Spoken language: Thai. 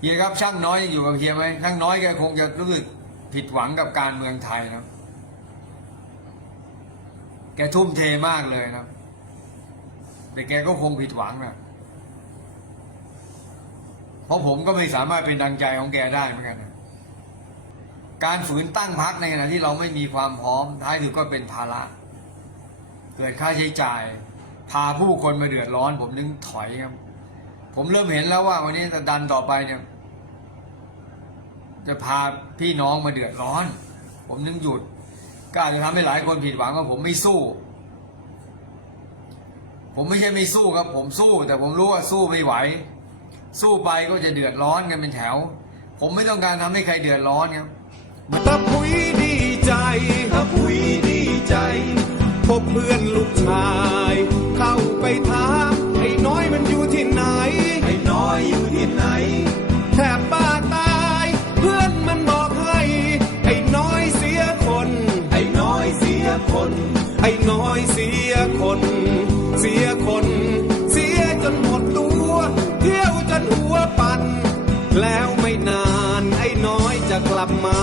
เฮียครับช่างน้อยยังอยู่กับเฮียไหมช่างน้อยแกคงจะรู้สึกผิดหวังกับการเมืองไทยนะแกทุ่มเทมากเลยนะแต่แกก็คงผิดหวังนะเพราะผมก็ไม่สามารถเป็นดังใจของแกได้เหมือนกันนะการฝืนตั้งพักในขณะที่เราไม่มีความพร้อม ท้ายสุดก็เป็นภาระ เกิดค่าใช้จ่าย พาผู้คนมาเดือดร้อน ผมนึงถอยครับ ผมเริ่มเห็นแล้วว่าวันนี้จะดันต่อไปเนี่ย จะพาพี่น้องมาเดือดร้อน ผมนึงหยุดก็อาจจะทำให้หลายคนผิดหวังว่าผมไม่สู้ ผมไม่ใช่ไม่สู้ครับ ผมสู้ แต่ผมรู้ว่าสู้ไม่ไหว สู้ไปก็จะเดือดร้อนกันเป็นแถว ผมไม่ต้องการทำให้ใครเดือดร้อนครับตะพุยดีใจตะพุยดีใจ พบเพื่อนลูกชาย เข้าไปถาม ยเสียคน เสียคน เสียจนหมดตัว เที่ยวจนหัวปันแล้วไม่นานไอ้น้อยจะกลับมา